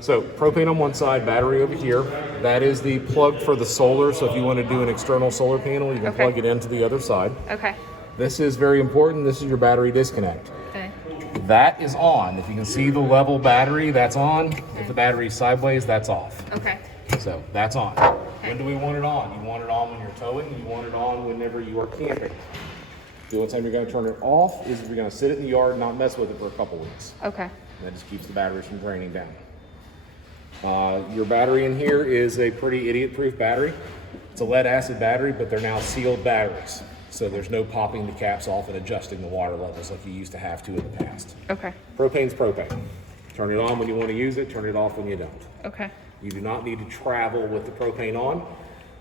So propane on one side, battery over here. That is the plug for the solar. So if you want to do an external solar panel, you can plug it into the other side. Okay. This is very important. This is your battery disconnect. Okay. That is on. If you can see the level battery, that's on. If the battery's sideways, that's off. Okay. So that's on. When do we want it on? You want it on when you're towing. You want it on whenever you are camping. The only time you're going to turn it off is if you're going to sit it in the yard and not mess with it for a couple weeks. Okay. And that just keeps the batteries from draining down. Your battery in here is a pretty idiot-proof battery. It's a lead acid battery, but they're now sealed batteries. So there's no popping the caps off and adjusting the water levels like you used to have to in the past. Okay. Propane's propane. Turn it on when you want to use it, turn it off when you don't. Okay. You do not need to travel with the propane on,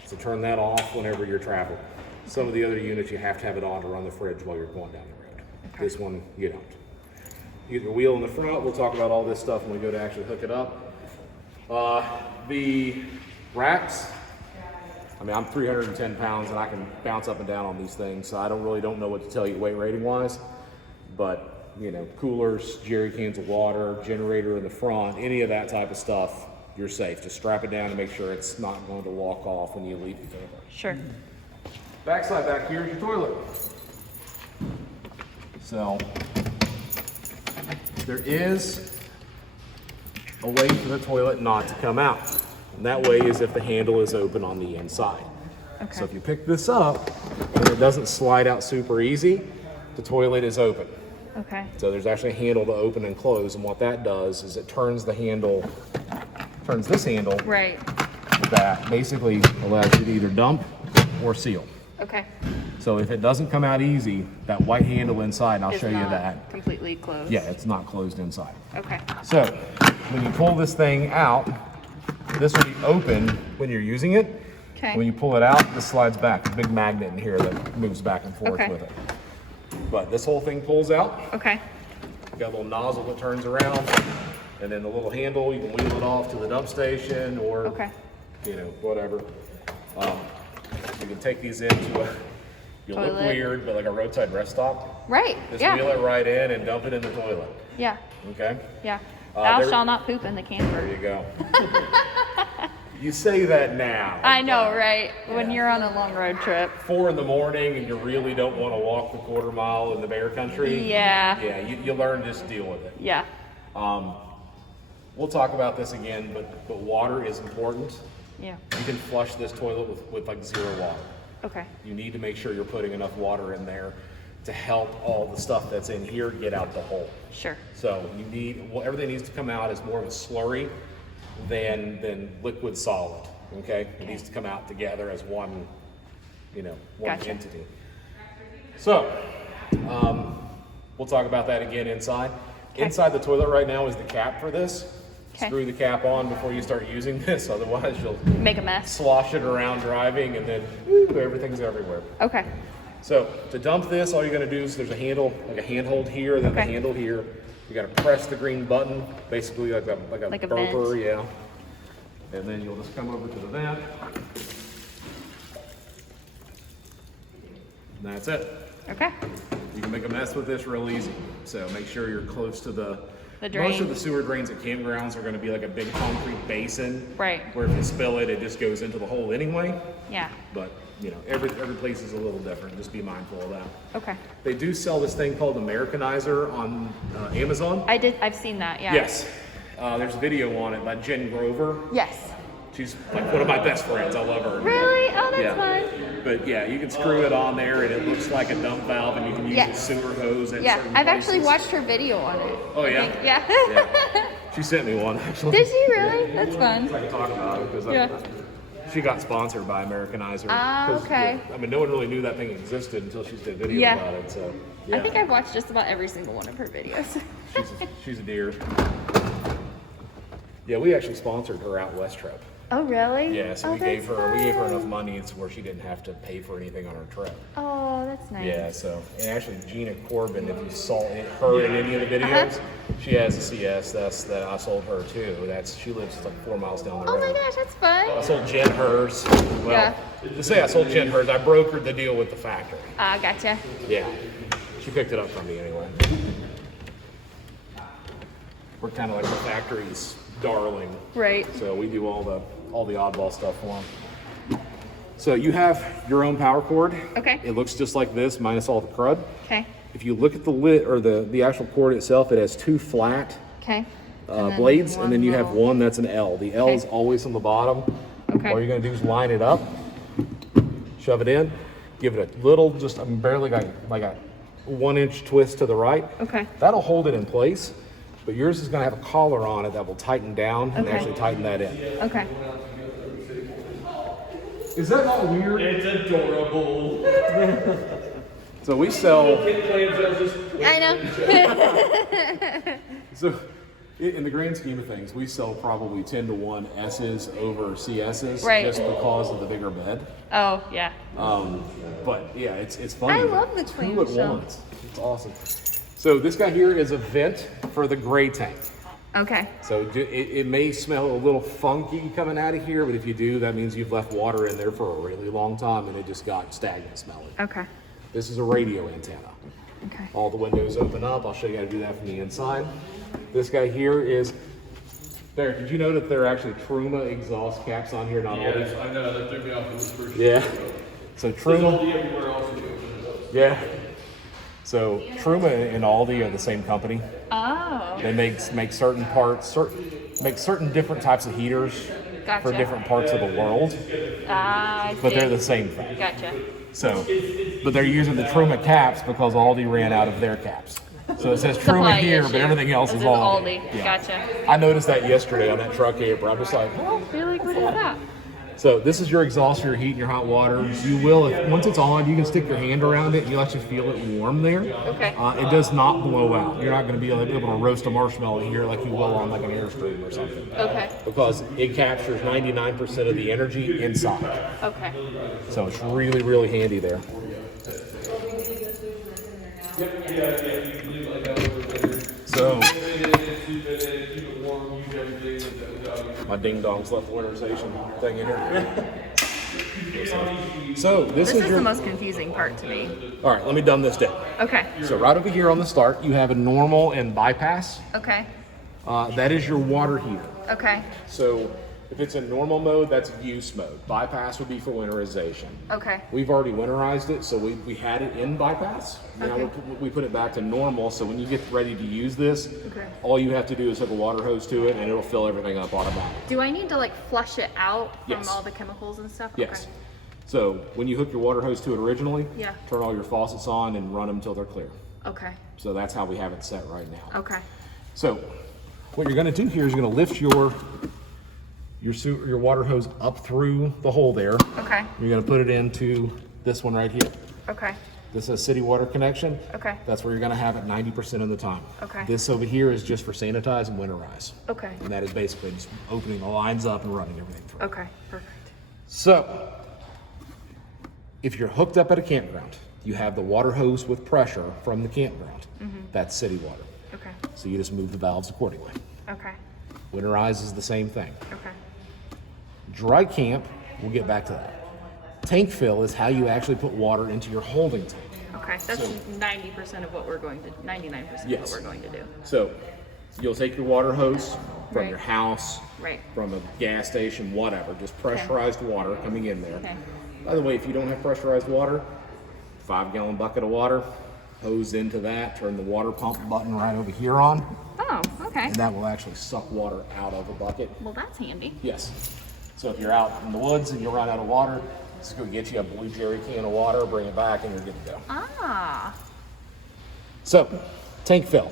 so turn that off whenever you're traveling. Some of the other units, you have to have it on to run the fridge while you're going down the road. Okay. This one, you don't. You have a wheel in the front. We'll talk about all this stuff when we go to actually hook it up. The racks, I mean, I'm 310 pounds and I can bounce up and down on these things, so I don't know what to tell you weight rating wise, but you know, coolers, jerry cans of water, generator in the front, any of that type of stuff, you're safe. Just strap it down and make sure it's not going to walk off when you leave the camper. Sure. Backside back here is your toilet. So there is a way for the toilet not to come out. And that way is if the handle is open on the inside. Okay. So if you pick this up and it doesn't slide out super easy, the toilet is open. Okay. So there's actually a handle to open and close, and what that does is it turns this handle Right. that basically allows you to either dump or seal. Okay. So if it doesn't come out easy, that white handle inside, and I'll It's show you not that. completely closed. Yeah, it's not closed inside. Okay. So when you pull this thing out, this will be open when you're using it. Okay. When you pull it out, this slides back. There's a big magnet in here that moves back and forth Okay. with it. But this whole thing pulls out. Okay. You got a little nozzle that turns around, and then the little handle, you can wheel it off to the dump station or, Okay. you know, whatever. You can take these into you'll look Toilet. weird, but like a roadside rest stop. Right. Just Yeah. wheel it right in and dump it in the toilet. Yeah. Okay? Yeah. Thou there- shalt not poop in the camper. There you go. You say that now. I know, right? When Yeah. you're on a long road trip. 4 in the morning and you really don't want to walk the quarter mile in the bear country. Yeah. Yeah, you learn to just deal with it. Yeah. We'll talk about this again, but water is important. Yeah. You can flush this toilet with like 0 water. Okay. You need to make sure you're putting enough water in there to help all the stuff that's in here get out the hole. Sure. So you need, well, everything needs to come out as more of a slurry than liquid solid, okay? It needs to come out together as one, one Gotcha. entity. So, we'll talk about that again inside. Okay. Inside the toilet right now is the cap for this. Okay. Screw the cap on before you start using this, otherwise you'll Make a mess. slosh it around driving and then woo, everything's everywhere. Okay. So to dump this, all you're going to do is there's a handle, like a handhold here, and then the Okay. handle here. You got to press the green button, basically like a Like a burper, vent. yeah. And then you'll just come over to the vent. And that's it. Okay. You can make a mess with this real easy. So make sure you're close to the drain. Most of the sewer drains at campgrounds are going to be like a big concrete basin. Right. Where if you spill it, it just goes into the hole anyway. Yeah. But every place is a little different. Just be mindful of that. Okay. They do sell this thing called Americanizer on Amazon. I've seen that. Yeah. Yes. There's a video on it by Jen Grover. Yes. She's like one of my best friends. I love her. Really? Oh, that's Yeah. fun. But yeah, you can screw it on there and it looks like a dump valve and you can use Yeah. a sewer hose at Yeah. certain I've actually places. watched her video on it. Oh, yeah? I think. Yeah. Yeah. She sent me one actually. Did she really? That's fun. I can talk about it because Yeah. she got sponsored by Americanizer. Ah, 'Cause, okay. I mean, no one really knew that thing existed until she did a video Yeah. about it. So yeah, I think I've watched just about every single one of her videos. she's a dear. Yeah, we actually sponsored her out west trip. Oh, really? Yeah, so Oh, we gave that's her fun. enough money to where she didn't have to pay for anything on her trip. Oh, that's nice. Yeah, so and actually Gina Corbin, if you saw her in any of the videos, she has a CS that I sold her too. She lives like 4 miles down the Oh road. my gosh, that's fun. I sold Jen hers. Well, Yeah. to say I sold Jen hers, I brokered the deal with the factory. Gotcha. Yeah, she picked it up from me anyway. We're kind of like the factory's darling. Right. So we do all the oddball stuff for them. So you have your own power cord. Okay. It looks just like this, minus all the crud. Okay. If you look at the lid or the actual cord itself, it has two flat Okay. blades, and then you have little- one that's an L. The L is Okay. always on the bottom. Okay. All you're gonna do is line it up, shove it in, give it a little, just barely like a 1-inch twist to the right. Okay. That'll hold it in place, but yours is gonna have a collar on it that will tighten down and Okay. actually tighten that in. Okay. Is that not weird? It's adorable. So we sell, I know. so in the grand scheme of things, we sell probably 10 to 1 S's over CS's Right. just because of the bigger bed. Oh yeah. But yeah, it's funny. I love the Two twin at shell. once. It's awesome. So this guy here is a vent for the gray tank. Okay. So it may smell a little funky coming out of here, but if you do, that means you've left water in there for a really long time and it just got stagnant smelling. Okay. This is a radio antenna. Okay. All the windows open up. I'll show you how to do that from the inside. This guy here is, there, did you know that there are actually Truma exhaust caps on here, not Yes, Aldi? I know, that threw me off in this first. Yeah. So There's Truma, Aldi everywhere else. yeah. So Truma and Aldi are the same company. Oh. They make certain parts, make certain different types of heaters for Gotcha. different parts of the world, I but see. they're the same thing. Gotcha. So, but they're using the Truma caps because Aldi ran out of their caps. So it says Truma Supply here, issue. but everything else This is Aldi. Aldi. Yeah. Gotcha. I noticed that yesterday on that truck camper. I'm just like, well. You're like, what is that? So this is your exhaust for your heat and your hot water. You will, once it's on, you can stick your hand around it and you'll actually feel it warm there. Okay. It does not blow out. You're not going to be able to roast a marshmallow here like you will on like an Airstream or something. Okay. Because it captures 99% of the energy inside. Okay. So it's really, really handy there. So my ding dongs left the winter station thing in here. So this is This is your, the most confusing part to me. all right, let me dumb this down. Okay. So right over here on the start, you have a normal and bypass. Okay. That is your water heater. Okay. So if it's in normal mode, that's use mode. Bypass would be for winterization. Okay. We've already winterized it, so we had it in bypass. Now Okay. we put it back to normal, so when you get ready to use this, Okay. all you have to do is hook a water hose to it and it'll fill everything up automatically. Do I need to like flush it out from Yes. all the chemicals and stuff? Yes. Okay. So when you hook your water hose to it originally, Yeah. turn all your faucets on and run them until they're clear. Okay. So that's how we have it set right now. Okay. So what you're gonna do here is you're gonna lift your water hose up through the hole there. Okay. You're gonna put it into this one right here. Okay. This is a city water connection. Okay. That's where you're gonna have it 90% of the time. Okay. This over here is just for sanitize and winterize. Okay. And that is basically just opening the lines up and running everything through. Okay. Perfect. So, if you're hooked up at a campground, you have the water hose with pressure from the campground. That's city water. Okay. So you just move the valves accordingly. Okay. Winterize is the same thing. Okay. Dry camp, we'll get back to that. Tank fill is how you actually put water into your holding tank. Okay. That's So- 90% of what we're going to. 99% of Yes. what we're going to do. So you'll take your water hose from Right. your house, Right. from a gas station, whatever, just pressurized water coming in there. Okay. By the way, if you don't have pressurized water, 5-gallon bucket of water, hose into that, turn the water pump button right over here on, Oh. Okay. and that will actually suck water out of a bucket. Well, that's handy. Yes. So if you're out in the woods and you run out of water, just go get you a blue jerry can of water, bring it back, and you're good to go. Ah. So, tank fill.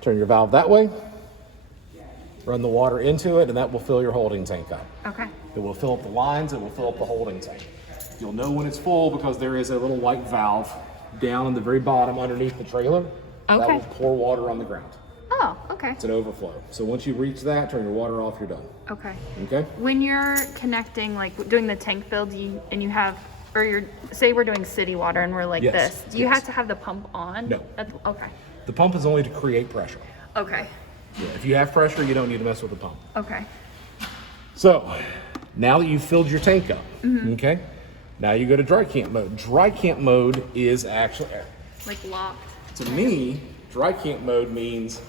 Turn your valve that way, run the water into it, and that will fill your holding tank up. Okay. It will fill up the lines, it will fill up the holding tank. You'll know when it's full because there is a little white valve down in the very bottom underneath the trailer. That Okay. will pour water on the ground. Oh. Okay. It's an overflow. So once you reach that, turn your water off, you're done. Okay. Okay? When you're connecting, like doing the tank fill, and you have, or you're, say we're doing city water and we're like Yes, this, do you yes. have to have the pump on? No. That's, okay. The pump is only to create pressure. Okay. Yeah, if you have pressure, you don't need to mess with the pump. Okay. So, now that you've filled your tank up, okay? Now you go to dry camp mode. Dry camp mode is actually, Like locked. to me, dry camp mode means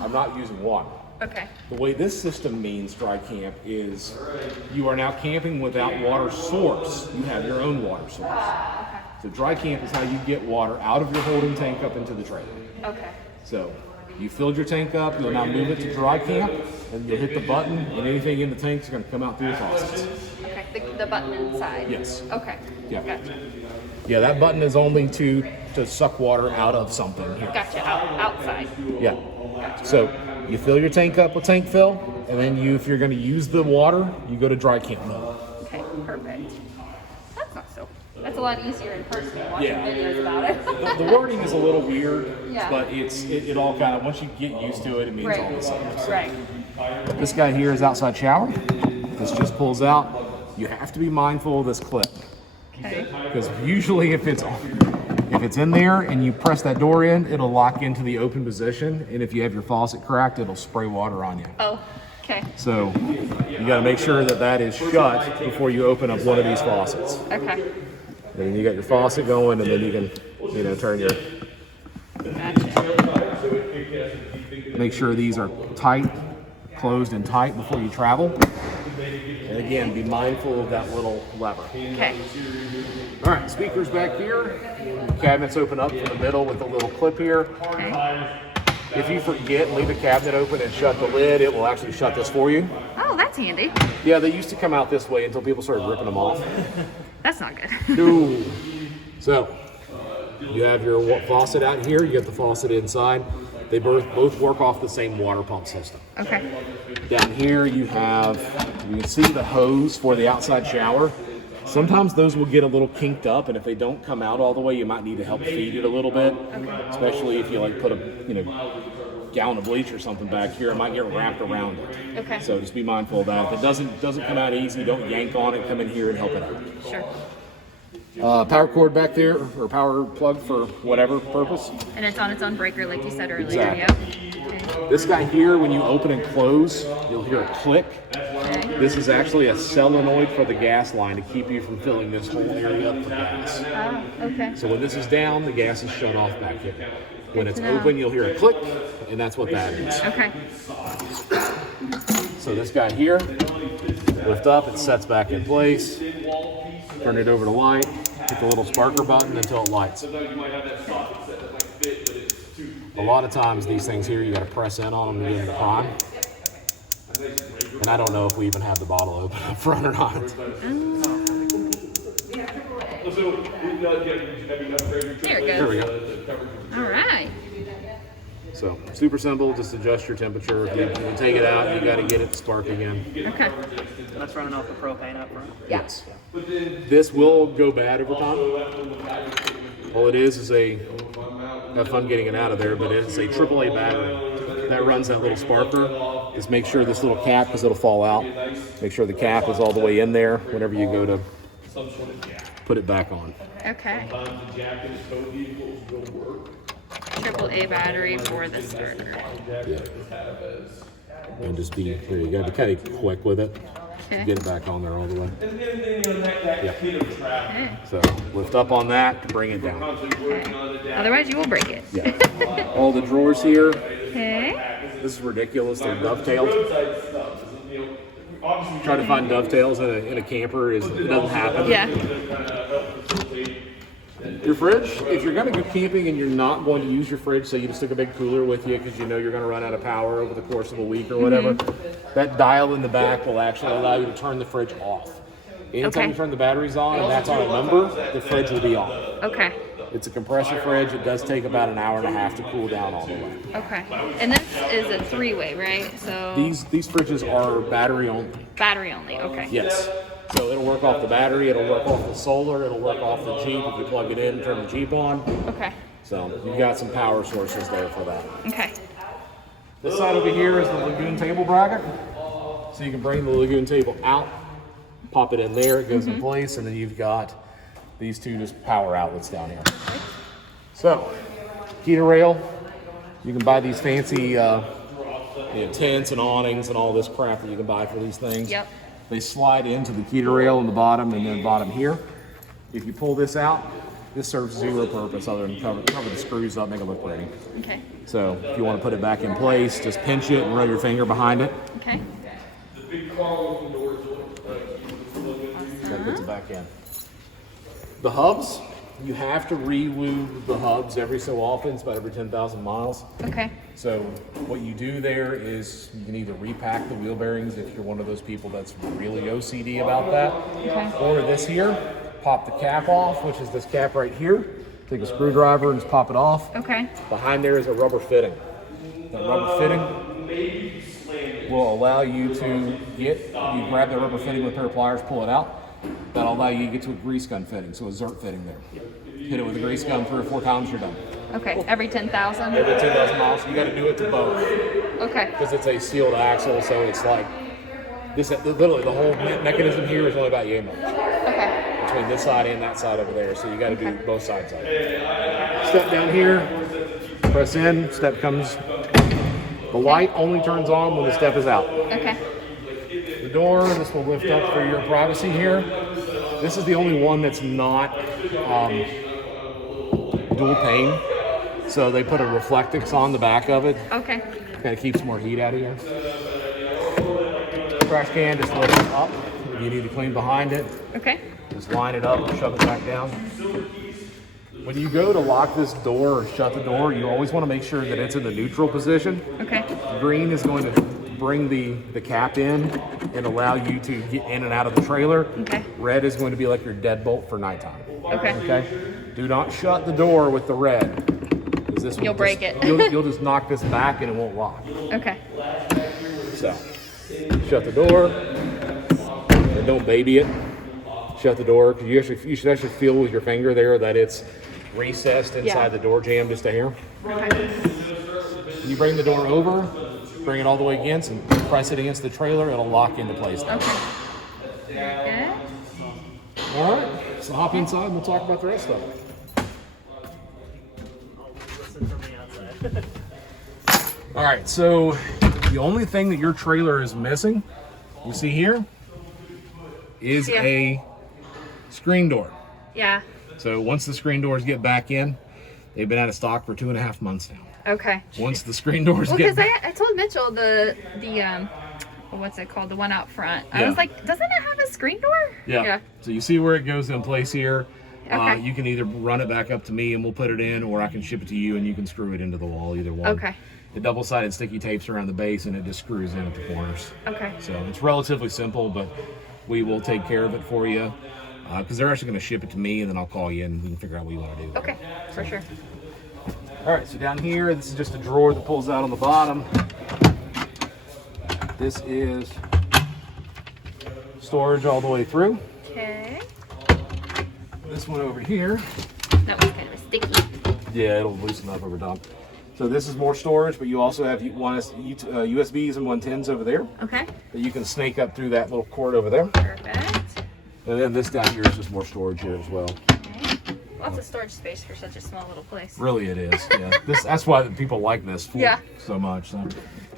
I'm not using water. Okay. The way this system means dry camp is you are now camping without water source. You have your own water source. Okay. So dry camp is how you get water out of your holding tank up into the trailer. Okay. So you filled your tank up, you'll now move it to dry camp, and you'll hit the button, and anything in the tanks is going to come out through the faucets. Okay. The button inside. Yes. Okay. Yeah. Gotcha. Yeah, that button is only to suck water out of something here. Gotcha. Outside. Yeah. So you fill your tank up with tank fill, and then if you're going to use the water, you go to dry camp mode. Okay. Perfect. That's not so. That's a lot easier in person than watching Yeah. videos about it. The wording is a little weird, Yeah. but it all kind of, once you get used to it, it means all the same. Right. This guy here is outside shower. This just pulls out. You have to be mindful of this clip, Okay. because usually if it's in there and you press that door in, it'll lock into the open position, and if you have your faucet cracked, it'll spray water on you. Oh. Okay. So you got to make sure that that is shut before you open up one of these faucets. Okay. And then you got your faucet going, and then you can, turn your. Gotcha. Make sure these are tight, closed and tight before you travel. And again, be mindful of that little lever. Okay. All right, speakers back here. Cabinets open up from the middle with a little clip here. Okay. If you forget, leave the cabinet open and shut the lid, it will actually shut this for you. Oh, that's handy. Yeah, they used to come out this way until people started ripping them off. That's not good. No. So, you have your faucet out here, you got the faucet inside. They both work off the same water pump system. Okay. Down here you can see the hose for the outside shower. Sometimes those will get a little kinked up, and if they don't come out all the way, you might need to help feed it a little bit. Especially if you put a gallon of bleach or something back here, it might get wrapped around it. Okay. So just be mindful of that. If it doesn't come out easy, don't yank on it. Come in here and help it out. Sure. Power cord back there, or power plug for whatever purpose. And it's on its own breaker, like you said earlier. Exactly. Yep. Okay. This guy here, when you open and close, you'll hear a click. Okay. This is actually a solenoid for the gas line to keep you from filling this whole area up with gas. Okay. So when this is down, the gas is shut off back here. When it's to know. open, you'll hear a click, and that's what that is. Okay. So this guy here, lift up, it sets back in place. Turn it over to light, hit the little sparker button until it lights. A lot of times these things here, you got to press in on them to get them to prime. And I don't know if we even have the bottle open up front or not. There it There we goes. go. All right. So super simple, just adjust your temperature. If you take it out, you got to get it to spark again. Okay. That's running off the propane up front. Yes. This will go bad over time. All it is have fun getting it out of there, but it's a AAA battery that runs that little sparker. Just make sure this little cap, because it'll fall out, make sure the cap is all the way in there whenever you go to put it back on. Okay. AAA battery for the starter. Yeah. And just be, there you go, be kind of quick with it. Okay. Get it back on there all the way. Yeah. Okay. So lift up on that to bring it down. Okay. Otherwise, you will break it. Yeah. All the drawers here, Okay. this is ridiculous. They're dovetailed. Try to find dovetails in a camper, it doesn't happen. Yeah. Your fridge, if you're going to go camping and you're not going to use your fridge, so you just took a big cooler with you because you know you're going to run out of power over the course of a week or whatever, that dial in the back will actually allow you to turn the fridge off. Anytime Okay. you turn the batteries on and that's on a number, the fridge will be on. Okay. It's a compressor fridge. It does take about an hour and a half to cool down all the way. Okay. And this is a three-way, right? So These fridges are battery only. battery only. Okay. Yes. So it'll work off the battery, it'll work off the solar, it'll work off the Jeep if you plug it in and turn the Jeep on. Okay. So you've got some power sources there for that. Okay. This side over here is the Lagoon table bracket. So you can bring the Lagoon table out, pop it in there, it goes in place, and then you've got these two just power outlets down here. So, key to rail, you can buy these fancy tents and awnings and all this crap that you can buy for these things. Yep. They slide into the key to rail in the bottom and then bottom here. If you pull this out, this serves zero purpose other than cover the screws up, make it look pretty. Okay. So if you want to put it back in place, just pinch it and run your finger behind it. Okay. That puts it back in. The hubs, you have to re-lube the hubs every so often. It's about every 10,000 miles. Okay. So what you do there is you can either repack the wheel bearings if you're one of those people that's really OCD about that. Okay. Or this here, pop the cap off, which is this cap right here. Take a screwdriver and just pop it off. Okay. Behind there is a rubber fitting. That rubber fitting will allow you to you grab the rubber fitting with a pair of pliers, pull it out. That'll allow you to get to a grease gun fitting, so a zert fitting there. Hit it with a grease gun 3 or 4 times, you're done. Okay. Every 10,000. Every 10,000 miles, you got to do it to both Okay. because it's a sealed axle, so it's like this. Literally, the whole mechanism here is only about yay much Okay. between this side and that side over there. So you got to do both sides of it. Step down here, press in. Step comes. The light only turns on when the step is out. Okay. The door, this will lift up for your privacy here. This is the only one that's not dual pane. So they put a Reflectix on the back of it. Okay. Kind of keeps more heat out of here. Trash can just lift it up. If you need to clean behind it, Okay. just line it up and shove it back down. When you go to lock this door or shut the door, you always want to make sure that it's in the neutral position. Okay. Green is going to bring the cap in and allow you to get in and out of the trailer. Okay. Red is going to be like your deadbolt for nighttime. Okay. Okay? Do not shut the door with the red. 'Cause this will You'll break it. You'll just knock this back and it won't lock. Okay. So, shut the door and don't baby it. Shut the door because you should actually feel with your finger there that it's recessed inside Yeah. the door jamb just a hair. Okay. You bring the door over, bring it all the way against, and press it against the trailer. It'll lock into place. Now. Okay. Very good. All right, so hop inside and we'll talk about the rest of it. Listen from the outside. All right, so the only thing that your trailer is missing, you see here, is Yeah. a screen door. Yeah. So once the screen doors get back in, they've been out of stock for 2.5 months now. Okay. Once the screen doors Well, get because I told Mitchell the what's it called, the one out front. I Yeah. was like, doesn't it have a screen door? Yeah. So you see where it goes in place here. Okay. You can either run it back up to me and we'll put it in, or I can ship it to you and you can screw it into the wall, either one. Okay. The double-sided sticky tapes around the base and it just screws in at the corners. Okay. So it's relatively simple, but we will take care of it for you because they're actually going to ship it to me and then I'll call you and we can figure out what you want to do. Okay. For sure. All right, so down here, this is just a drawer that pulls out on the bottom. This is storage all the way through. Okay. This one over here, That was kind of sticky. yeah, it'll loosen up over time. So this is more storage, but you also have USBs and 110s over there Okay. that you can snake up through that little cord over there. Perfect. And then this down here is just more storage here as well. Okay. Lots of storage space for such a small little place. Really, it is. Yeah, that's why people like this floor Yeah. so much. So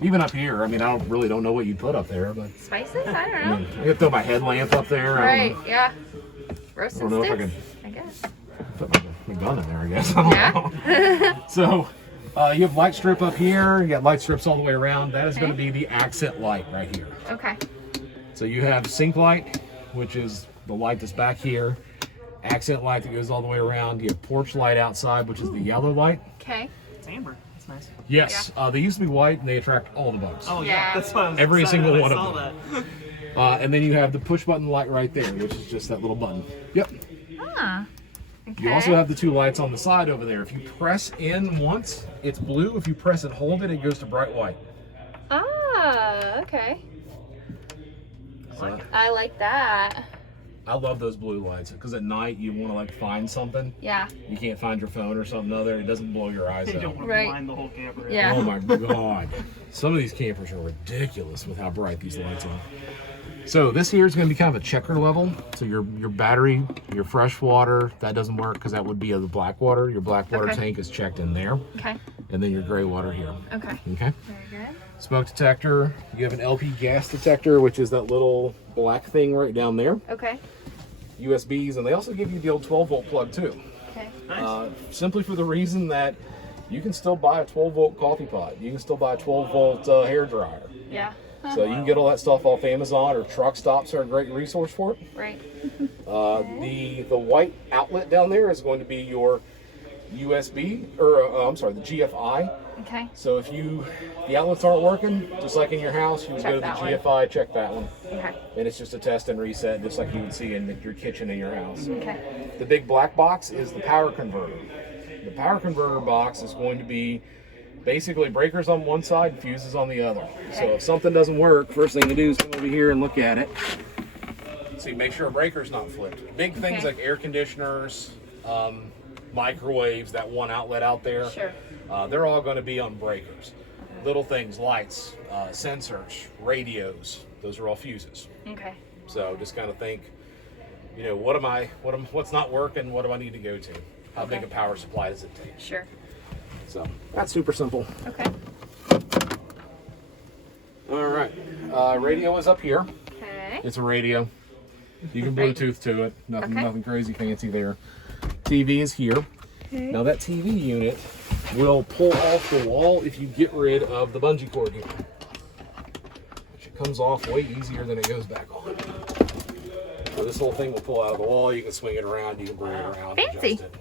even up here, I mean, I don't know what you'd put up there, but Spices? I don't I know. mean, I could throw my headlamp up there. Right. Yeah. Roasted I don't know if I sticks. can- I guess. Put my gun in there, I guess. I don't Yeah. know. So you have light strip up here. You got light strips all the way around. That is going to be the accent light right here. Okay. So you have sink light, which is the light that's back here. Accent light that goes all the way around. You have porch light outside, which is the yellow light. Okay. It's amber. That's nice. Yes, they used to be white and they attract all the bugs. Oh Yeah. yeah, that's why I was Every excited single when one I of saw them. that. And then you have the push button light right there, which is just that little button. Yep. Ah. Okay. You also have the two lights on the side over there. If you press in once, it's blue. If you press and hold it, it goes to bright white. Ah. Okay. So, I like that. I love those blue lights because at night you want to like find something. Yeah. You can't find your phone or something other. It doesn't blow your eyes You don't out. want to Right. blind the whole camper. Yeah. Oh my god. Some of these campers are ridiculous with how bright these lights are. So this here is going to be kind of a checker level. So your battery, your fresh water, that doesn't work because that would be the black water. Your black water Okay. tank is checked in there. Okay. And then your gray water here. Okay. Okay. Very good. Smoke detector. You have an LP gas detector, which is that little black thing right down there. Okay. USBs, and they also give you the old 12-volt plug too. Okay. Nice. Simply for the reason that You can still buy a 12-volt coffee pot. You can still buy a 12-volt hair dryer. Yeah. So you can get all that stuff off Amazon, or truck stops are a great resource for it. Right. The white outlet down there is going to be your USB, or I'm sorry, the GFI. Okay. So if the outlets aren't working, just like in your house, you would Check go to the that one. GFI, check that one. Okay. And it's just a test and reset, just like you would see in your kitchen in your house. Okay. The big black box is the power converter. The power converter box is going to be basically breakers on one side, fuses on the other. So if something doesn't work, first thing you do is come over here and look at it. See, make sure a breaker's not flipped. Big things Okay. like air conditioners, microwaves, that one outlet out there. Sure. They're all going to be on breakers. Little things, lights, sensors, radios, those are all fuses. Okay. So just kind of think, what's not working? What do I need to go to? How big Okay. a power supply does it take? Sure. So that's super simple. Okay. All right, radio is up here. Okay. It's a radio. You can Great. Bluetooth to it. Okay. Nothing crazy fancy there. TV is here. Okay. Now that TV unit will pull off the wall if you get rid of the bungee cord here. Which it comes off way easier than it goes back on. So this whole thing will pull out of the wall. You can swing it around. You can bring it around. Fancy. Adjust it.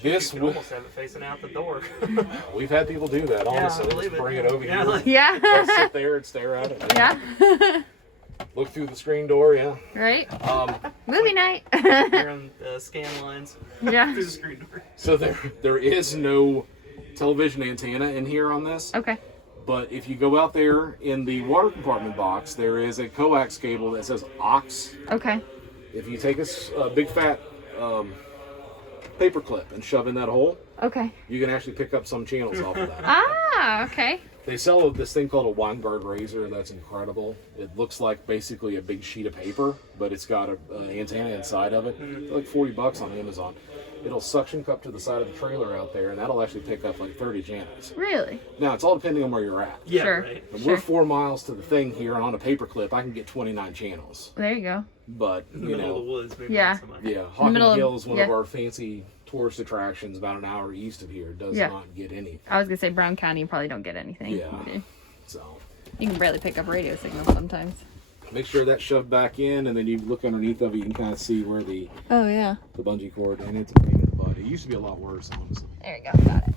This You could almost have it facing out the door. we've had people do that. Honestly, I just believe it. bring it over Yeah, here. like- Yeah. Just sit there and stare at it. Yeah. Look through the screen door. Yeah. Right. Um, Movie night. Here on scan lines Yeah. through the screen door. so there is no television antenna in here on this. Okay. But if you go out there in the water compartment box, there is a coax cable that says aux. Okay. If you take a big fat paper clip and shove in that hole, Okay. you can actually pick up some channels off of that. Ah. Okay. They sell this thing called a Winegard razor that's incredible. It looks like basically a big sheet of paper, but it's got an antenna inside of it. It's like $40 on Amazon. It'll suction cup to the side of the trailer out there, and that'll actually pick up like 30 channels. Really? Now, it's all depending on where you're at. Yeah, Sure. right. And Sure. we're 4 miles to the thing here, and on a paper clip, I can get 29 channels. There you go. But, In the you middle of the know, woods, maybe Yeah. not so much. yeah, Hocking middle of- Hill is one of yeah. our fancy tourist attractions about an hour east of here. Does Yeah. not get any. I was gonna say Brown County, you probably don't get anything. Yeah. You do. So, You can barely pick up radio signals sometimes. make sure that's shoved back in, and then you look underneath of it, you can kind of see where the Oh yeah. bungee cord, and it's a pain in the butt. It used to be a lot worse, honestly. There you go. Got it.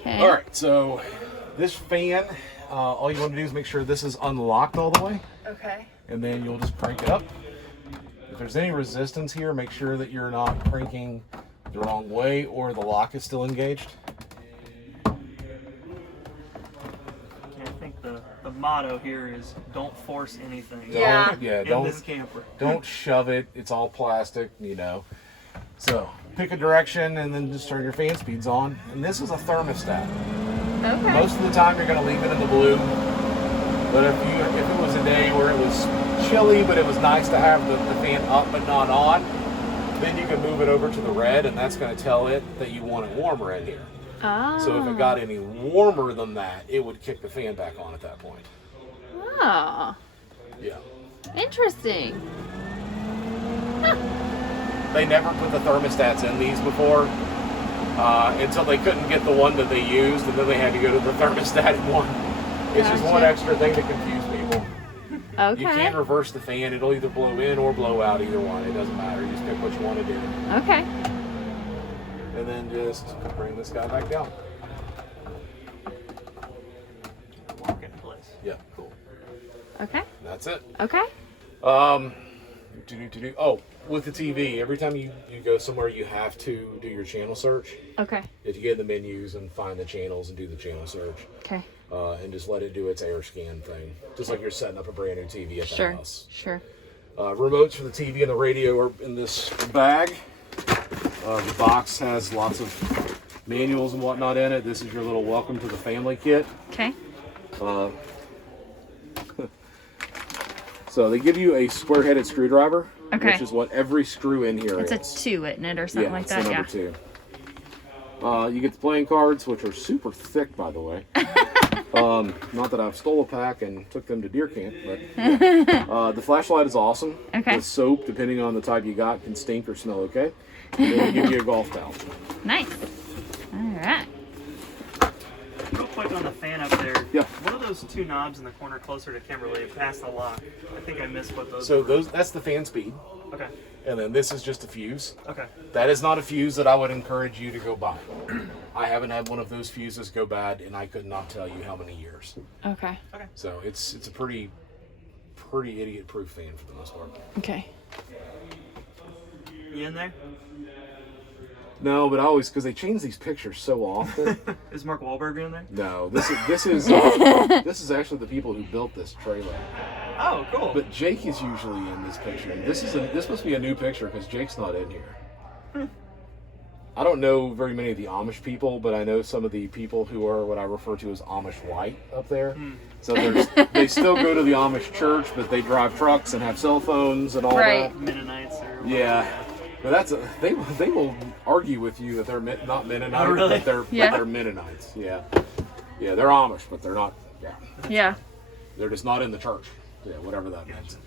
Okay. All right, so this fan, all you want to do is make sure this is unlocked all the way, Okay. and then you'll just crank it up. If there's any resistance here, make sure that you're not cranking the wrong way or the lock is still engaged. Yeah, I think the motto here is don't force anything. Yeah. In this camper. Don't shove it. It's all plastic, you know. So pick a direction and then just turn your fan speeds on. And this is a thermostat. Okay. Most of the time you're going to leave it in the blue. But if it was a day where it was chilly, but it was nice to have the fan up but not on, then you can move it over to the red, and that's going to tell it that you want it warmer in here. Oh. So if it got any warmer than that, it would kick the fan back on at that point. Oh. Yeah. Interesting. They never put the thermostats in these before until they couldn't get the one that they used, and then they had to go to the thermostat one. It's just one Gotcha. extra thing to confuse people. Okay. You can reverse the fan. It'll either blow in or blow out, either one. It doesn't matter. You just pick what you want to do. Okay. And then just bring this guy back down. Lock in place. Yeah, cool. Okay. That's it. Okay. Oh, with the TV, every time you go somewhere, you have to do your channel search. Okay. If you get in the menus and find the channels and do the channel search. Okay. And just let it do its air scan thing. Just like you're setting up a brand new TV at the Sure. house. Sure. Remotes for the TV and the radio are in this bag. The box has lots of manuals and whatnot in it. This is your little welcome to the family kit. Okay. So they give you a square-headed screwdriver, Okay. which is what every screw in here It's a is. 2, isn't it, or something Yeah, like it's that? the Yeah. number 2. You get the playing cards, which are super thick, by the way. Not that I've stole a pack and took them to deer camp, but yeah. The flashlight is awesome. Okay. The soap, depending on the type you got, can stink or smell okay. And then they give you a golf towel. Nice. All right. Real quick on the fan up there. Yeah. What are those two knobs in the corner closer to Kimberly, past the lock? I think I missed what those So were. that's the fan speed, Okay. and then this is just a fuse. Okay. That is not a fuse that I would encourage you to go buy. I haven't had one of those fuses go bad, and I could not tell you how many years. Okay. So it's a pretty idiot-proof fan for the most part. Okay. You in there? No, but I always, because they change these pictures so often. Is Mark Wahlberg in there? No, this is this is actually the people who built this trailer. Oh, cool. But Jake is usually in this picture. This must be a new picture because Jake's not in here. I don't know very many of the Amish people, but I know some of the people who are what I refer to as Amish white up there. So they still go to the Amish church, but they drive trucks and have cell phones and all Right. that. Mennonites or Yeah, but they will argue with you that they're not Mennonites, Oh, really? but Yeah. they're Mennonites. Yeah, they're Amish, but they're not. Yeah, Yeah. they're just not in the church. Yeah, whatever that means.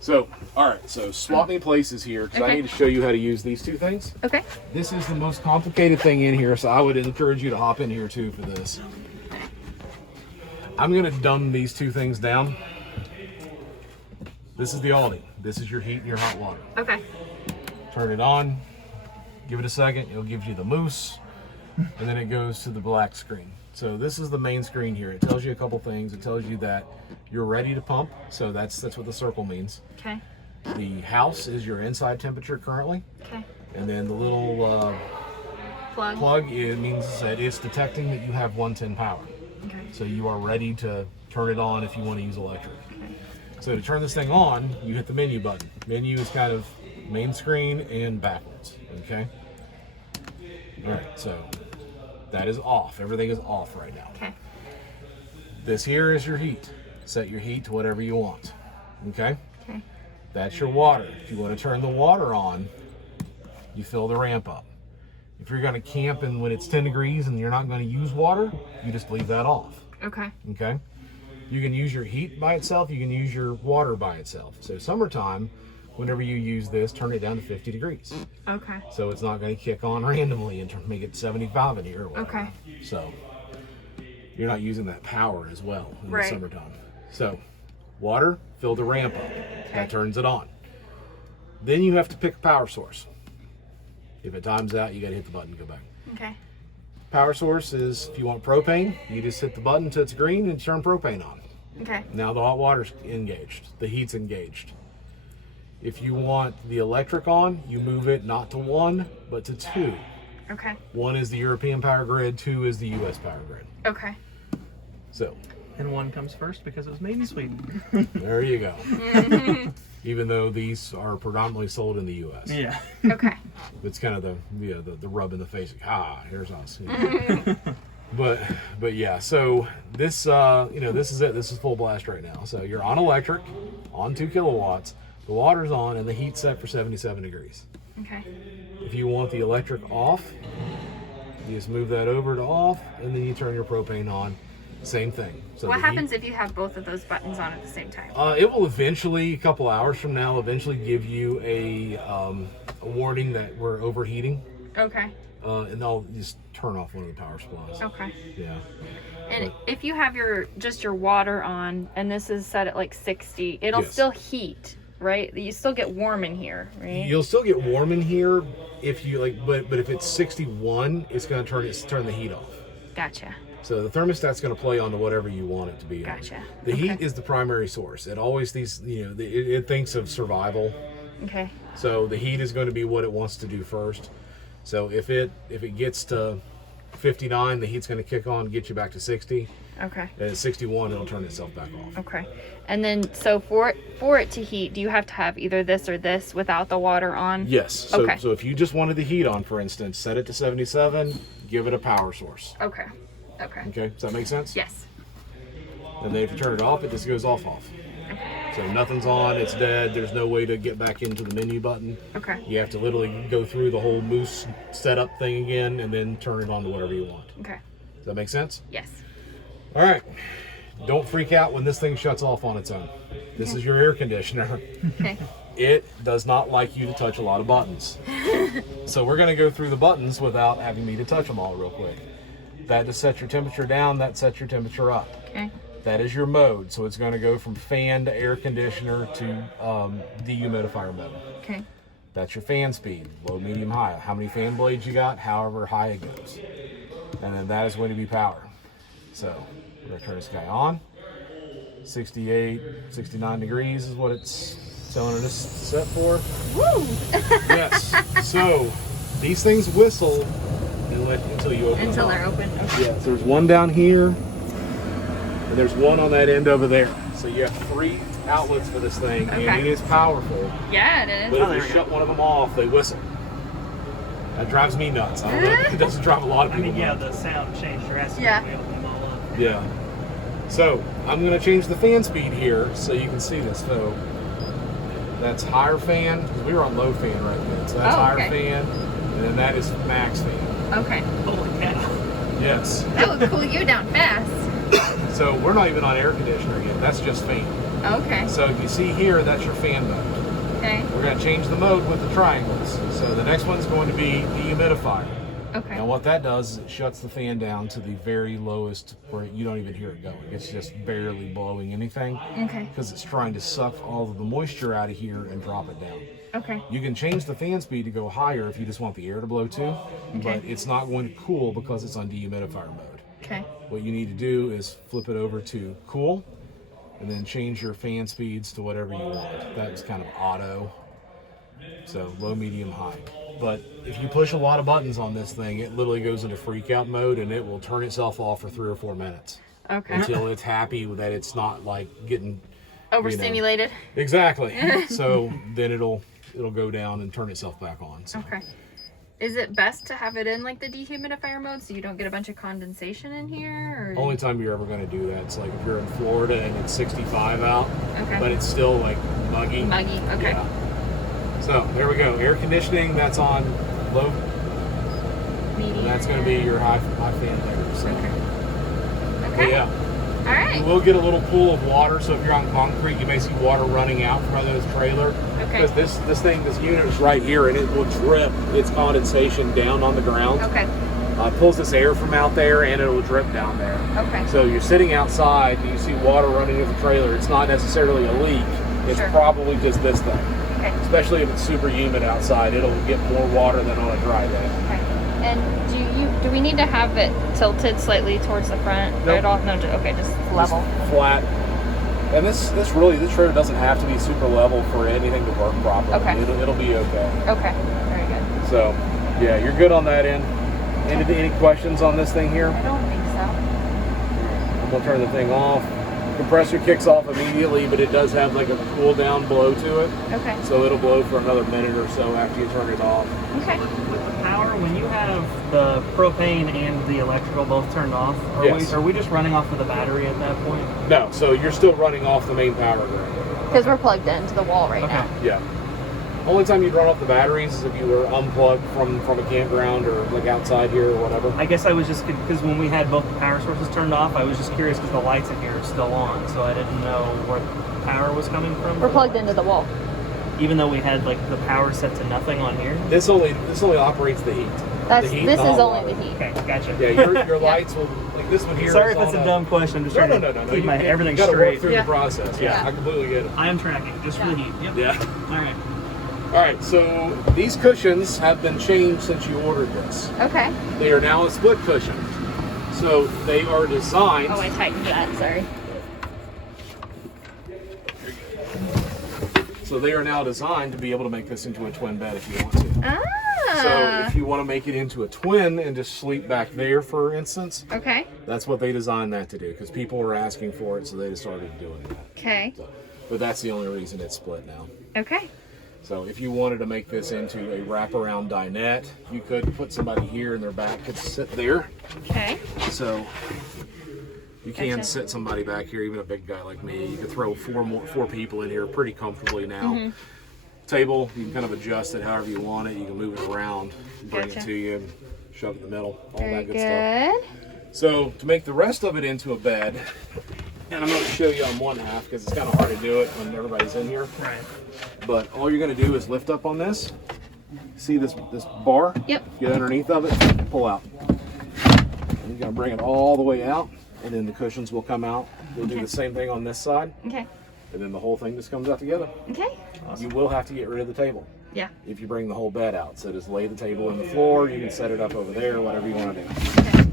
So, all right. So swap me places here because I Okay. need to show you how to use these two things. Okay. This is the most complicated thing in here, so I would encourage you to hop in here too for this. I'm gonna dumb these two things down. This is the Aldi. This is your heat and your hot water. Okay. Turn it on, give it a second, it'll give you the moose, and then it goes to the black screen. So this is the main screen here. It tells you a couple things. It tells you that you're ready to pump, so that's what the circle means. Okay. The house is your inside temperature currently, Okay. and then the little Plug. plug, it means that it's detecting that you have 110 power. Okay. So you are ready to turn it on if you want to use electric. So to turn this thing on, you hit the menu button. Menu is kind of main screen and backwards, okay? All right, so that is off. Everything is off right now. Okay. This here is your heat. Set your heat to whatever you want, okay? Okay. That's your water. If you want to turn the water on, you fill the ramp up. If you're going to camp and when it's 10 degrees and you're not going to use water, you just leave that off, Okay. okay? You can use your heat by itself, you can use your water by itself. So summertime, whenever you use this, turn it down to 50 degrees. Okay. So it's not going to kick on randomly and make it 75 in here or whatever. Okay. So you're not using that power as well in Right. the summertime. So water, fill the ramp up. That turns it on. Then you have to pick a power source. If it times out, you got to hit the button and go back. Okay. Power source is, if you want propane, you just hit the button until it's green and turn propane on. Okay. Now the hot water's engaged, the heat's engaged. If you want the electric on, you move it not to 1, but to 2. Okay. 1 is the European power grid, 2 is the US power grid. Okay. So And one comes first because it was made in Sweden. there you go. Even though these are predominantly sold in the US. Yeah. Okay. It's kind of the rub in the face, like, here's us. But yeah, so this this is it. This is full blast right now. So you're on electric, on 2 kilowatts. The water's on and the heat's set for 77 degrees. Okay. If you want the electric off, you just move that over to off, and then you turn your propane on. Same thing. So What the heat- happens if you have both of those buttons on at the same time? It will eventually, a couple hours from now, eventually give you a warning that we're overheating, Okay. and they'll just turn off one of the power supplies. Okay. Yeah. And if you have just your water on and this is set at like 60, it'll Yes. still heat, right? You still get warm in here, right? You'll still get warm in here if you like, but if it's 61, it's going to turn the heat off. Gotcha. So the thermostat's going to play on to whatever you want it to be. on. Gotcha. The heat Okay. is the primary source. It always it thinks of survival. Okay. So the heat is going to be what it wants to do first. So if it gets to 59, the heat's going to kick on, get you back to 60. Okay. And at 61, it'll turn itself back off. Okay. And then so for it to heat, do you have to have either this or this without the water on? Yes. So, Okay. so if you just wanted the heat on, for instance, set it to 77, give it a power source. Okay. Okay. Okay, does that make sense? Yes. And then if you turn it off, it just goes off. So nothing's on, it's dead, there's no way to get back into the menu button. Okay. You have to literally go through the whole moose setup thing again and then turn it on to whatever you want. Okay. Does that make sense? Yes. All right. Don't freak out when this thing shuts off on its own. This is your air conditioner. Okay. It does not like you to touch a lot of buttons. So we're going to go through the buttons without having me to touch them all real quick. That just sets your temperature down, that sets your temperature up. Okay. That is your mode. So it's going to go from fan to air conditioner to dehumidifier mode. Okay. That's your fan speed, low, medium, high. How many fan blades you got, however high it goes. And then that is going to be power. So we're going to turn this guy on. 68, 69 degrees is what it's telling us set for. Woo! Yes. So these things whistle until you open Until them they're up. open. Okay. Yes, there's one down here, and there's one on that end over there. So you have 3 outlets for this thing, Okay. and it is powerful. Yeah, it But is. if there you we shut one of them off, they whistle. That drives me nuts. I don't know. It doesn't drive a lot of I people mean, yeah, nuts. the sound changed drastically. Yeah. when we opened them all up. Yeah. So I'm going to change the fan speed here so you can see this. So that's higher fan, because we were on low fan right now. So that's Oh, higher okay. fan, and then that is max fan. Okay. Holy cow. Yes. That would cool you down fast. So we're not even on air conditioner yet. That's just fan. Okay. So if you see here, that's your fan mode. Okay. We're going to change the mode with the triangles. So the next one's going to be dehumidifier. Okay. Now what that does is it shuts the fan down to the very lowest where you don't even hear it going. It's just barely blowing anything Okay. because it's trying to suck all of the moisture out of here and drop it down. Okay. You can change the fan speed to go higher if you just want the air to blow too, but it's not going to cool because it's on dehumidifier mode. Okay. What you need to do is flip it over to cool and then change your fan speeds to whatever you want. That is kind of auto. So low, medium, high. But if you push a lot of buttons on this thing, it literally goes into freak out mode and it will turn itself off for 3 or 4 minutes Okay. until it's happy that it's not like getting Overstimulated. exactly. So then it'll go down and turn itself back on. So. Okay. Is it best to have it in like the dehumidifier mode so you don't get a bunch of condensation in here? Or... Only time you're ever going to do that is like if you're in Florida and it's 65 out, Okay. but it's still like muggy. Muggy. Okay. Yeah. So there we go. Air conditioning, that's on low. Medium. And that's going to be your high fan there. So. Okay. But Okay. yeah. All right. You will get a little pool of water, so if you're on concrete, you may see water running out from under this trailer. Okay. Because this unit is right here, and it will drip its condensation down on the ground. Okay. It pulls this air from out there, and it will drip down there. Okay. So you're sitting outside, and you see water running into the trailer. It's not necessarily a leak. It's Sure. probably just this thing. Okay. Especially if it's super humid outside, it'll get more water than on a dry day. Okay. And do we need to have it tilted slightly towards the front? Nope. At all? No. Okay. Just level. Just flat. And this trailer doesn't have to be super level for anything to work properly. Okay. It'll be okay. Okay. Very good. So, yeah, you're good on that end. Any questions on this thing here? I don't think so. I'm gonna turn the thing off. Compressor kicks off immediately, but it does have like a cool down blow to it. Okay. So it'll blow for another minute or so after you turn it off. Okay. With the power, when you have the propane and the electrical both turned off, Yes. are we just running off of the battery at that point? No, so you're still running off the main power grid. Because we're plugged into the wall right Okay. now. Yeah. Only time you'd run off the batteries is if you were unplugged from a campground or like outside here or whatever. I guess I was just, because when we had both the power sources turned off, I was just curious because the lights in here are still on, so I didn't know where the power was coming from. We're plugged into the wall. Even though we had like the power set to nothing on here. This only operates the heat. That's The heat this and is hot only water. the heat. Okay, gotcha. Yeah, your lights will, like this one here. Sorry is if that's on a dumb question. I'm just trying to keep No. my everything you gotta straight. work through Yeah. the process. Yeah, Yeah. I completely get it. I am tracking just for the heat. Yep. Yeah. All right. All right, so these cushions have been changed since you ordered this. Okay. They are now a split cushion. So they are designed. Oh, I tightened that. Sorry. So they are now designed to be able to make this into a twin bed if you want to. Ah. So if you want to make it into a twin and just sleep back there, for instance, Okay. that's what they designed that to do because people were asking for it, so they started doing that. Okay. So, but that's the only reason it's split now. Okay. So if you wanted to make this into a wraparound dinette, you could put somebody here and their back could sit there. Okay. So you can Gotcha. sit somebody back here, even a big guy like me. You could throw four people in here pretty comfortably now. Table, you can kind of adjust it however you want it. You can move it around, bring it Gotcha. to you, and shove it in the middle, all Very that good stuff. good. So to make the rest of it into a bed, and I'm going to show you on one half because it's kind of hard to do it when everybody's in here. Right. But all you're going to do is lift up on this. See this bar? Yep. Get underneath of it, pull out. And you're gonna bring it all the way out, and then the cushions will come out. We'll do the same thing on this side, Okay. and then the whole thing just comes out together. Okay. You will have to get rid of the table Yeah. if you bring the whole bed out. So just lay the table in the floor. You can set it up over there, whatever you want to do. Okay.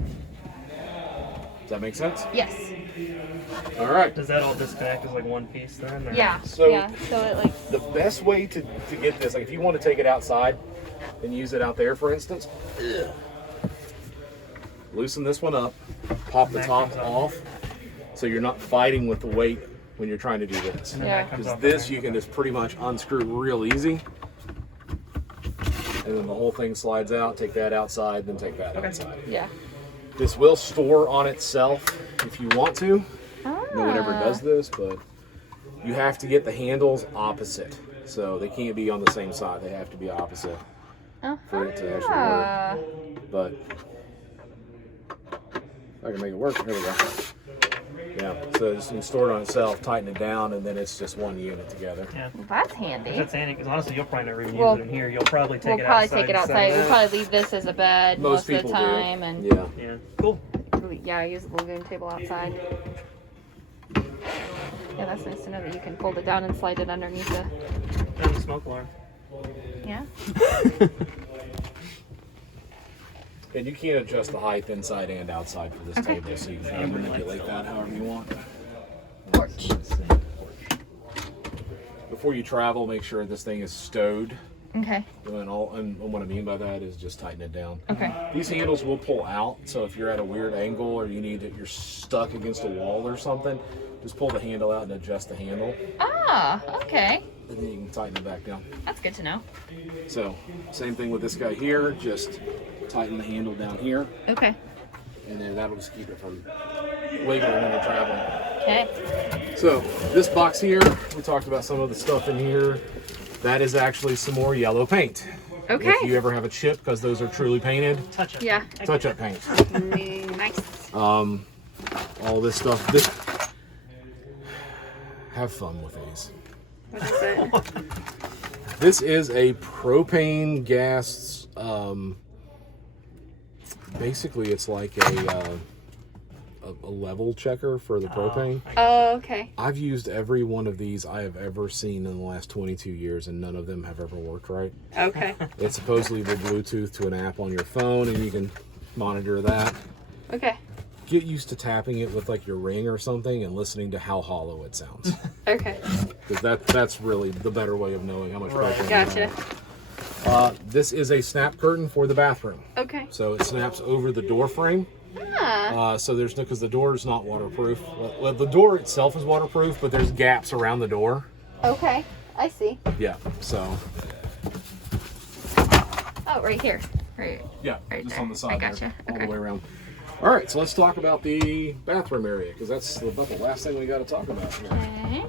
Does that make sense? Yes. All right. Does that all disconnect as like one piece then? Or? Yeah. So- yeah. So it like. The best way to get this, like if you want to take it outside and use it out there, for instance, loosen this one up, pop the That top comes off. off, so you're not fighting with the weight when you're trying to do this. And then Yeah. that comes Because off this there. you can just pretty much unscrew real easy, and then the whole thing slides out. Take that outside, then take that Okay. outside. Yeah. This will store on itself if you want to. Ah. No one ever does this, but you have to get the handles opposite. So they can't be on the same side. They have to be opposite for it to actually Ah. work. But I can make it work. Here we go. Yeah, so just you can store it on itself, tighten it down, and then it's just one unit together. Yeah. Well, that's handy. That's handy because honestly, you'll probably never even Well, use it in here. You'll probably take We'll it probably outside. take it and set outside. We'll up. probably leave this as a bed most of the people time, do. and Yeah. Yeah. Cool. yeah, I use the lagoon table outside. Yeah, that's nice to know that you can fold it down and slide it underneath the. And the smoke alarm. Yeah. And you can adjust the height inside and outside for this Okay. table, so you can manipulate that however you want. Porch. Before you travel, make sure this thing is stowed. Okay. And what I mean by that is just tighten it down. Okay. These handles will pull out, so if you're at a weird angle or you're stuck against a wall or something, just pull the handle out and adjust the handle, Ah. Okay. and then you can tighten it back down. That's good to know. So, same thing with this guy here, just tighten the handle down here, Okay. and then that'll just keep it from wiggling when you're traveling. Okay. So, this box here, we talked about some of the stuff in here. That is actually some more yellow paint. Okay. If you ever have a chip, because those are truly painted, Touch it. Yeah. touch-up paint. Nice. All this stuff. Have fun with these. What is it? This is a propane gas. Basically, it's like a level checker for the propane. Oh, okay. I've used every one of these I have ever seen in the last 22 years, and none of them have ever worked right. Okay. It supposedly will Bluetooth to an app on your phone, and you can monitor that. Okay. Get used to tapping it with like your Ring or something and listening to how hollow it sounds. Okay. Because that's really the better way of knowing how much propane you Gotcha. have. This is a snap curtain for the bathroom. Okay. So it snaps over the door frame. Ah. So there's no, because the door is not waterproof. Well, the door itself is waterproof, but there's gaps around the door. Okay. I see. Yeah, so. Oh, right here. Right. Yeah, Right just there. on the side I gotcha. there, all Okay. the way around. All right, so let's talk about the bathroom area, because that's about the last thing we got to talk about here. Okay.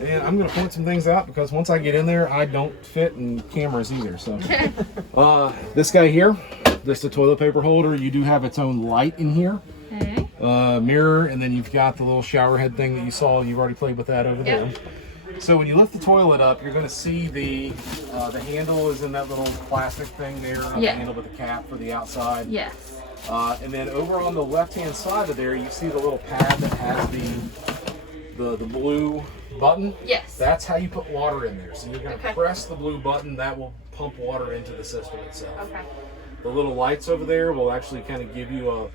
And I'm going to point some things out, because once I get in there, I don't fit in cameras either. So, this guy here, just a toilet paper holder. You do have its own light in here, Okay. mirror, and then you've got the little shower head thing that you saw. You've already played with that over there. So when you lift the toilet up, you're going to see the handle is in that little plastic thing there. Not Yeah. The handle, but the cap for the outside. Yes. And then over on the left-hand side of there, you see the little pad that has the blue button. Yes. That's how you put water in there. So you're going to Okay. press the blue button. That will pump water into the system itself. Okay. The little lights over there will actually kind of give you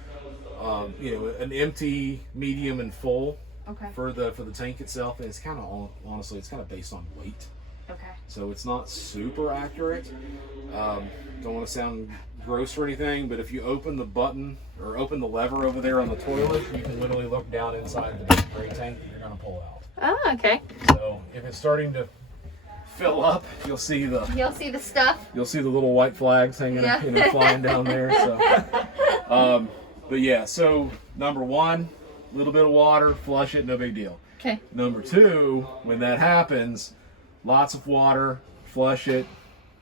an empty, medium, and full Okay. for the tank itself. And it's kind of honestly, it's kind of based on weight. Okay. So it's not super accurate. Don't want to sound gross or anything, but if you open the button or open the lever over there on the toilet, you can literally look down inside the big gray tank that you're going to pull out. Oh, okay. So if it's starting to fill up, you'll see the stuff. little white flags hanging, Yeah. flying down there. So, but yeah. So number one, a little bit of water, flush it, no big deal. Okay. Number two, when that happens, lots of water, flush it,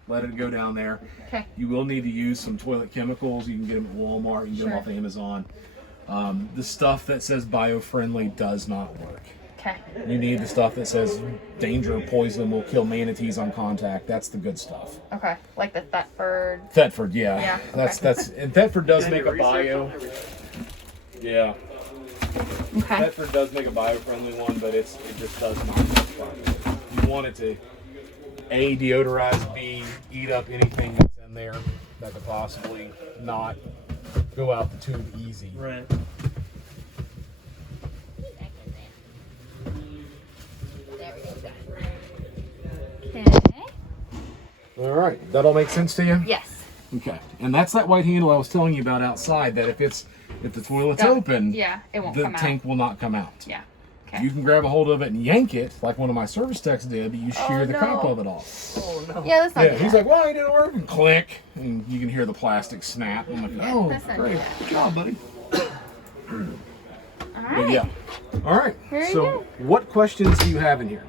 let it go down there. Okay. You will need to use some toilet chemicals. You can get them at Walmart, you can get them Sure. off Amazon. The stuff that says bio-friendly does not work. Okay. You need the stuff that says danger, poison, will kill manatees on contact. That's the good stuff. Okay. Like the Thetford. Thetford, yeah. Yeah, That's and Thetford does You make done a your research bio. on everything? Yeah. Okay. Thetford does make a bio-friendly one, but it just does not work properly. You want it to A, deodorize, B, eat up anything that's in there that could possibly not go out the tube easy. Right. Okay. All right, that all make sense to you? Yes. Okay, and that's that white handle I was telling you about outside. That if the toilet's Got it. open, Yeah, it won't the come out. tank will not come out. Yeah. Okay. You can grab a hold of it and yank it, like one of my service techs did, but you shear the top no. of it off. Oh no. Yeah, that's not Yeah, good. he's like, well, it didn't work, and click, and you can hear the plastic snap. I'm like, oh, that's not great, good. good job, buddy. All But right. yeah, all right. Very So, good. what questions do you have in here?